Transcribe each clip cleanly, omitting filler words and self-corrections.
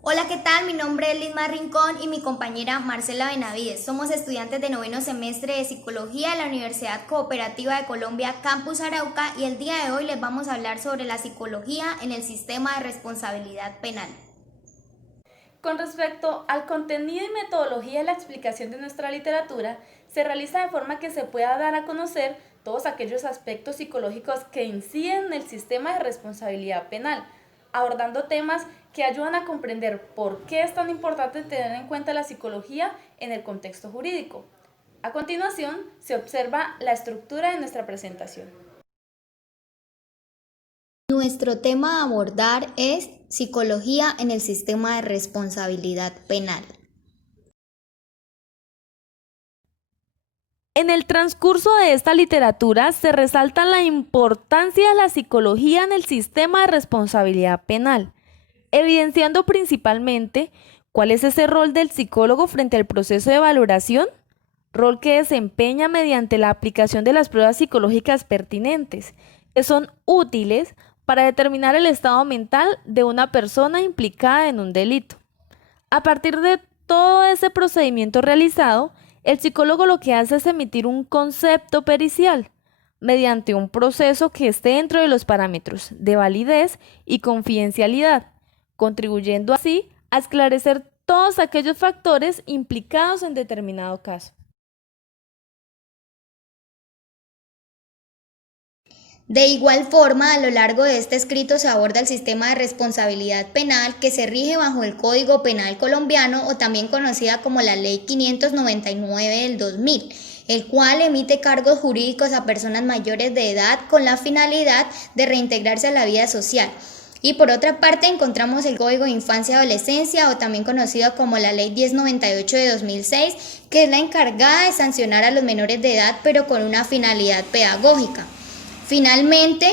Hola, ¿qué tal? Mi nombre es Lisma Rincón y mi compañera Marcela Benavides. Somos estudiantes de noveno semestre de Psicología de la Universidad Cooperativa de Colombia, Campus Arauca, y el día de hoy les vamos a hablar sobre la psicología en el sistema de responsabilidad penal. Con respecto al contenido y metodología de la explicación de nuestra literatura, se realiza de forma que se pueda dar a conocer todos aquellos aspectos psicológicos que inciden en el sistema de responsabilidad penal, abordando temas que ayudan a comprender por qué es tan importante tener en cuenta la psicología en el contexto jurídico. A continuación, se observa la estructura de nuestra presentación. Nuestro tema a abordar es psicología en el sistema de responsabilidad penal. En el transcurso de esta literatura se resalta la importancia de la psicología en el sistema de responsabilidad penal, evidenciando principalmente cuál es ese rol del psicólogo frente al proceso de valoración, rol que desempeña mediante la aplicación de las pruebas psicológicas pertinentes, que son útiles para determinar el estado mental de una persona implicada en un delito. A partir de todo ese procedimiento realizado, el psicólogo lo que hace es emitir un concepto pericial mediante un proceso que esté dentro de los parámetros de validez y confidencialidad, contribuyendo así a esclarecer todos aquellos factores implicados en determinado caso. De igual forma, a lo largo de este escrito se aborda el sistema de responsabilidad penal que se rige bajo el Código Penal colombiano o también conocida como la Ley 599 del 2000, el cual emite cargos jurídicos a personas mayores de edad con la finalidad de reintegrarse a la vida social. Y por otra parte encontramos el Código de Infancia y Adolescencia o también conocido como la Ley 1098 de 2006, que es la encargada de sancionar a los menores de edad pero con una finalidad pedagógica. Finalmente,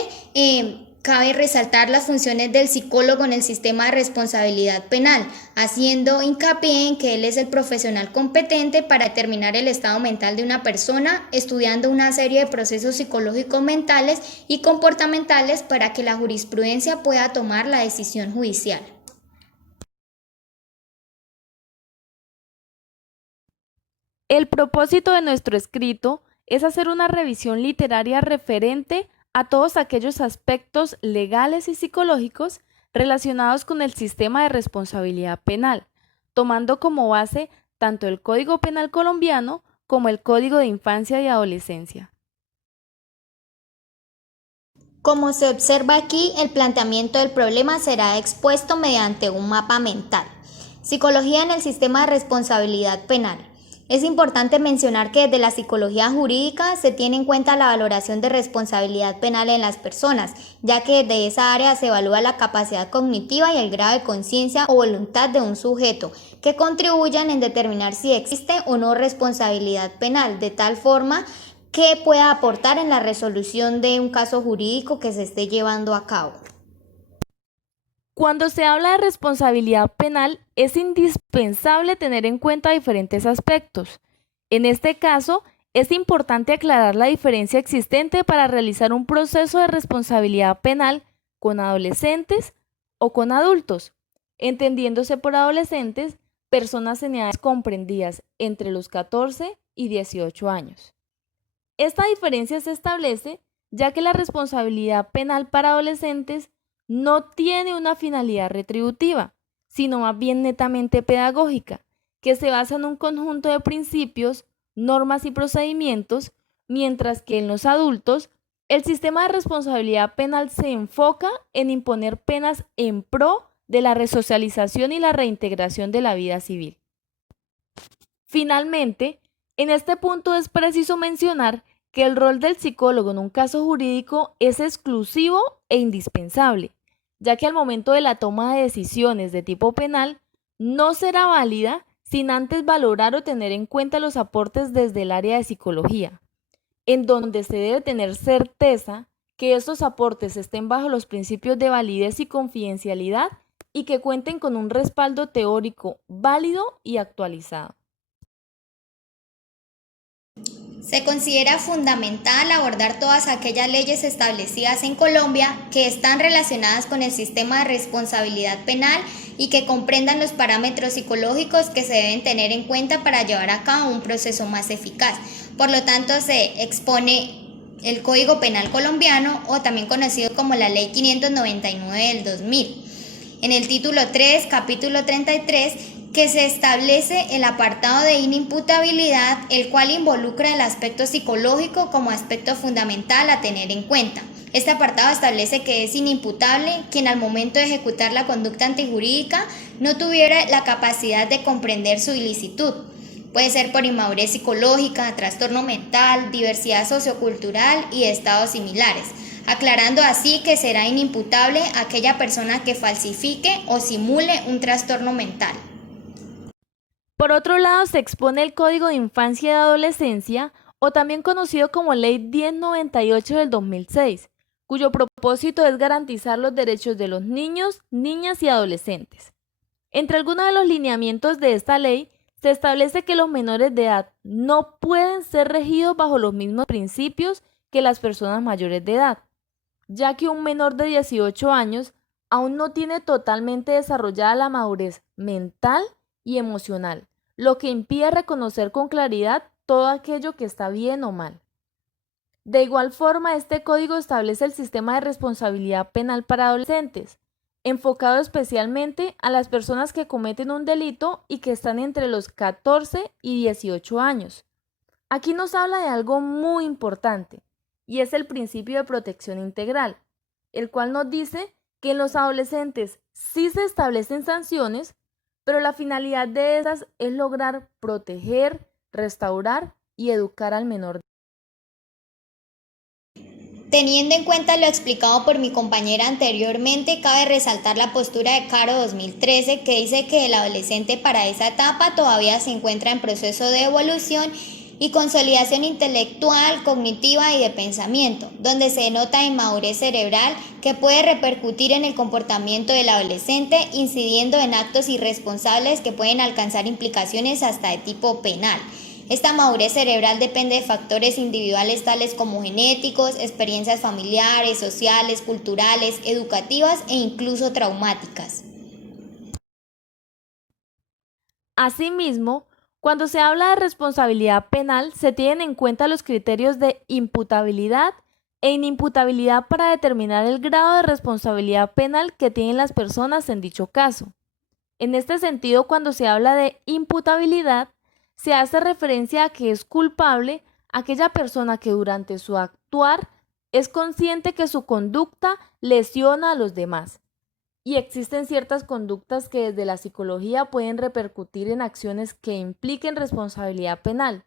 cabe resaltar las funciones del psicólogo en el sistema de responsabilidad penal, haciendo hincapié en que él es el profesional competente para determinar el estado mental de una persona, estudiando una serie de procesos psicológicos mentales y comportamentales para que la jurisprudencia pueda tomar la decisión judicial. El propósito de nuestro escrito es hacer una revisión literaria referente a todos aquellos aspectos legales y psicológicos relacionados con el sistema de responsabilidad penal, tomando como base tanto el Código Penal colombiano como el Código de Infancia y Adolescencia. Como se observa aquí, el planteamiento del problema será expuesto mediante un mapa mental. Psicología en el sistema de responsabilidad penal. Es importante mencionar que desde la psicología jurídica se tiene en cuenta la valoración de responsabilidad penal en las personas, ya que desde esa área se evalúa la capacidad cognitiva y el grado de conciencia o voluntad de un sujeto, que contribuyan en determinar si existe o no responsabilidad penal, de tal forma que pueda aportar en la resolución de un caso jurídico que se esté llevando a cabo. Cuando se habla de responsabilidad penal, es indispensable tener en cuenta diferentes aspectos. En este caso, es importante aclarar la diferencia existente para realizar un proceso de responsabilidad penal con adolescentes o con adultos, entendiéndose por adolescentes personas en edades comprendidas entre los 14 y 18 años. Esta diferencia se establece ya que la responsabilidad penal para adolescentes no tiene una finalidad retributiva, sino más bien netamente pedagógica, que se basa en un conjunto de principios, normas y procedimientos, mientras que en los adultos el sistema de responsabilidad penal se enfoca en imponer penas en pro de la resocialización y la reintegración de la vida civil. Finalmente, en este punto es preciso mencionar que el rol del psicólogo en un caso jurídico es exclusivo e indispensable, ya que al momento de la toma de decisiones de tipo penal no será válida sin antes valorar o tener en cuenta los aportes desde el área de psicología, en donde se debe tener certeza que estos aportes estén bajo los principios de validez y confidencialidad y que cuenten con un respaldo teórico válido y actualizado. Se considera fundamental abordar todas aquellas leyes establecidas en Colombia que están relacionadas con el sistema de responsabilidad penal y que comprendan los parámetros psicológicos que se deben tener en cuenta para llevar a cabo un proceso más eficaz. Por lo tanto, se expone el Código Penal colombiano, o también conocido como la Ley 599 del 2000. En el título 3, capítulo 33, que se establece el apartado de inimputabilidad, el cual involucra el aspecto psicológico como aspecto fundamental a tener en cuenta. Este apartado establece que es inimputable quien al momento de ejecutar la conducta antijurídica no tuviera la capacidad de comprender su ilicitud. Puede ser por inmadurez psicológica, trastorno mental, diversidad sociocultural y estados similares, aclarando así que será inimputable aquella persona que falsifique o simule un trastorno mental. Por otro lado, se expone el Código de Infancia y Adolescencia, o también conocido como Ley 1098 del 2006, cuyo propósito es garantizar los derechos de los niños, niñas y adolescentes. Entre algunos de los lineamientos de esta ley, se establece que los menores de edad no pueden ser regidos bajo los mismos principios que las personas mayores de edad, ya que un menor de 18 años aún no tiene totalmente desarrollada la madurez mental y emocional, lo que impide reconocer con claridad todo aquello que está bien o mal. De igual forma, este código establece el sistema de responsabilidad penal para adolescentes, enfocado especialmente a las personas que cometen un delito y que están entre los 14 y 18 años. Aquí nos habla de algo muy importante, y es el principio de protección integral, el cual nos dice que en los adolescentes sí se establecen sanciones, pero la finalidad de esas es lograr proteger, restaurar y educar al menor. Teniendo en cuenta lo explicado por mi compañera anteriormente, cabe resaltar la postura de Caro 2013, que dice que el adolescente para esa etapa todavía se encuentra en proceso de evolución y consolidación intelectual, cognitiva y de pensamiento, donde se denota inmadurez cerebral que puede repercutir en el comportamiento del adolescente, incidiendo en actos irresponsables que pueden alcanzar implicaciones hasta de tipo penal. Esta madurez cerebral depende de factores individuales tales como genéticos, experiencias familiares, sociales, culturales, educativas e incluso traumáticas. Asimismo, cuando se habla de responsabilidad penal, se tienen en cuenta los criterios de imputabilidad e inimputabilidad para determinar el grado de responsabilidad penal que tienen las personas en dicho caso. En este sentido, cuando se habla de imputabilidad, se hace referencia a que es culpable aquella persona que durante su actuar es consciente que su conducta lesiona a los demás. Y existen ciertas conductas que desde la psicología pueden repercutir en acciones que impliquen responsabilidad penal,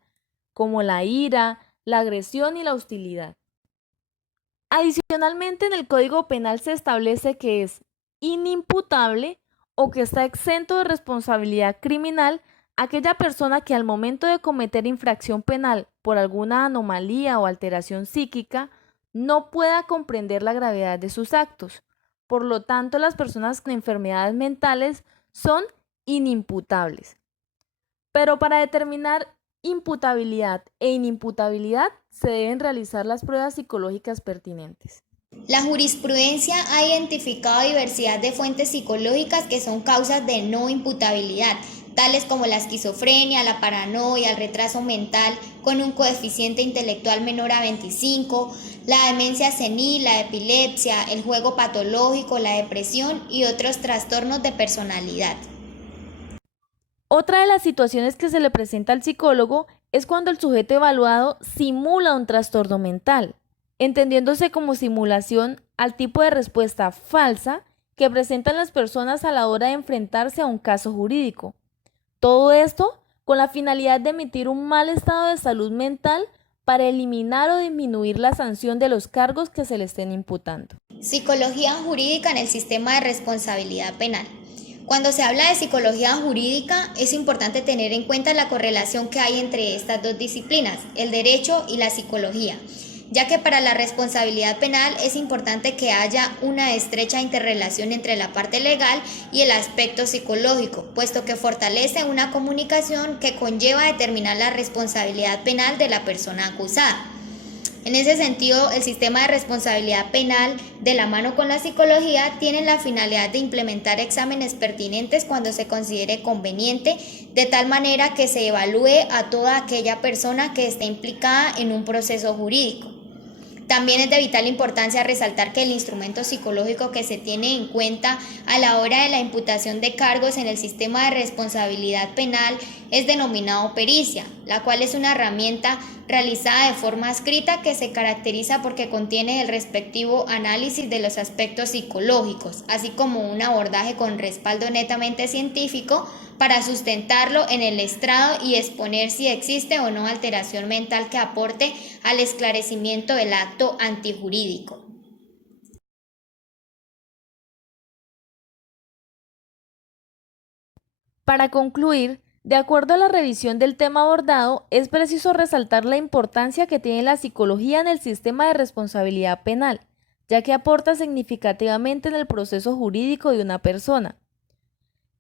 como la ira, la agresión y la hostilidad. Adicionalmente, en el Código Penal se establece que es inimputable o que está exento de responsabilidad criminal aquella persona que al momento de cometer infracción penal por alguna anomalía o alteración psíquica no pueda comprender la gravedad de sus actos. Por lo tanto, las personas con enfermedades mentales son inimputables. Pero para determinar imputabilidad e inimputabilidad se deben realizar las pruebas psicológicas pertinentes. La jurisprudencia ha identificado diversidad de fuentes psicológicas que son causas de no imputabilidad, tales como la esquizofrenia, la paranoia, el retraso mental con un coeficiente intelectual menor a 25, la demencia senil, la epilepsia, el juego patológico, la depresión y otros trastornos de personalidad. Otra de las situaciones que se le presenta al psicólogo es cuando el sujeto evaluado simula un trastorno mental, entendiéndose como simulación al tipo de respuesta falsa que presentan las personas a la hora de enfrentarse a un caso jurídico. Todo esto con la finalidad de emitir un mal estado de salud mental para eliminar o disminuir la sanción de los cargos que se le estén imputando. Psicología jurídica en el sistema de responsabilidad penal. Cuando se habla de psicología jurídica, es importante tener en cuenta la correlación que hay entre estas dos disciplinas, el derecho y la psicología, ya que para la responsabilidad penal es importante que haya una estrecha interrelación entre la parte legal y el aspecto psicológico, puesto que fortalece una comunicación que conlleva determinar la responsabilidad penal de la persona acusada. En ese sentido, el sistema de responsabilidad penal, de la mano con la psicología, tiene la finalidad de implementar exámenes pertinentes cuando se considere conveniente, de tal manera que se evalúe a toda aquella persona que esté implicada en un proceso jurídico. También es de vital importancia resaltar que el instrumento psicológico que se tiene en cuenta a la hora de la imputación de cargos en el sistema de responsabilidad penal es denominado pericia, la cual es una herramienta realizada de forma escrita que se caracteriza porque contiene el respectivo análisis de los aspectos psicológicos, así como un abordaje con respaldo netamente científico para sustentarlo en el estrado y exponer si existe o no alteración mental que aporte al esclarecimiento del acto antijurídico. Para concluir, de acuerdo a la revisión del tema abordado, es preciso resaltar la importancia que tiene la psicología en el sistema de responsabilidad penal, ya que aporta significativamente en el proceso jurídico de una persona.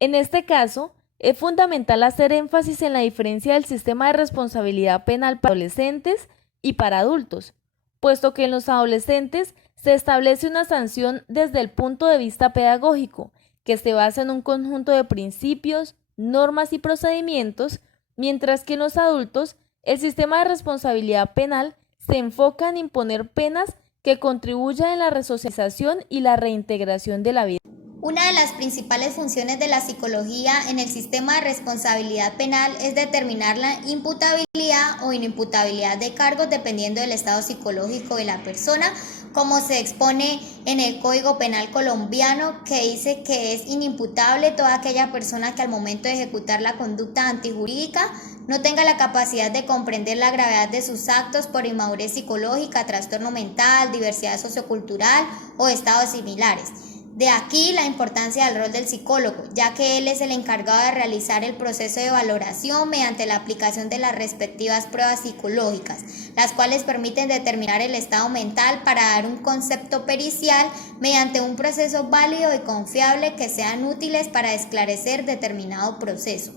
En este caso, es fundamental hacer énfasis en la diferencia del sistema de responsabilidad penal para adolescentes y para adultos, puesto que en los adolescentes se establece una sanción desde el punto de vista pedagógico, que se basa en un conjunto de principios, normas y procedimientos, mientras que en los adultos el sistema de responsabilidad penal se enfoca en imponer penas que contribuyan en la resocialización y la reintegración de la vida. Una de las principales funciones de la psicología en el sistema de responsabilidad penal es determinar la imputabilidad o inimputabilidad de cargos dependiendo del estado psicológico de la persona, como se expone en el Código Penal colombiano, que dice que es inimputable toda aquella persona que al momento de ejecutar la conducta antijurídica no tenga la capacidad de comprender la gravedad de sus actos por inmadurez psicológica, trastorno mental, diversidad sociocultural o estados similares. De aquí la importancia del rol del psicólogo, ya que él es el encargado de realizar el proceso de valoración mediante la aplicación de las respectivas pruebas psicológicas, las cuales permiten determinar el estado mental para dar un concepto pericial mediante un proceso válido y confiable que sean útiles para esclarecer determinado proceso.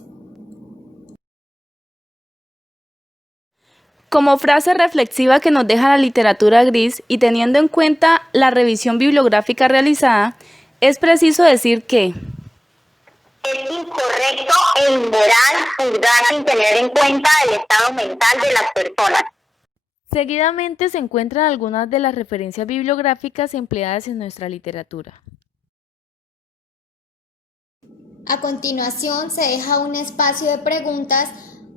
Como frase reflexiva que nos deja la literatura gris y teniendo en cuenta la revisión bibliográfica realizada, es preciso decir que es incorrecto e inmoral juzgar sin tener en cuenta el estado mental de las personas. Seguidamente se encuentran algunas de las referencias bibliográficas empleadas en nuestra literatura. A continuación se deja un espacio de preguntas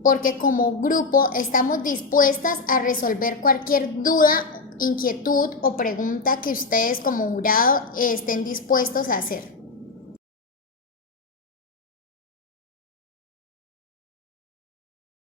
porque como grupo estamos dispuestas a resolver cualquier duda, inquietud o pregunta que ustedes como jurado estén dispuestos a hacer.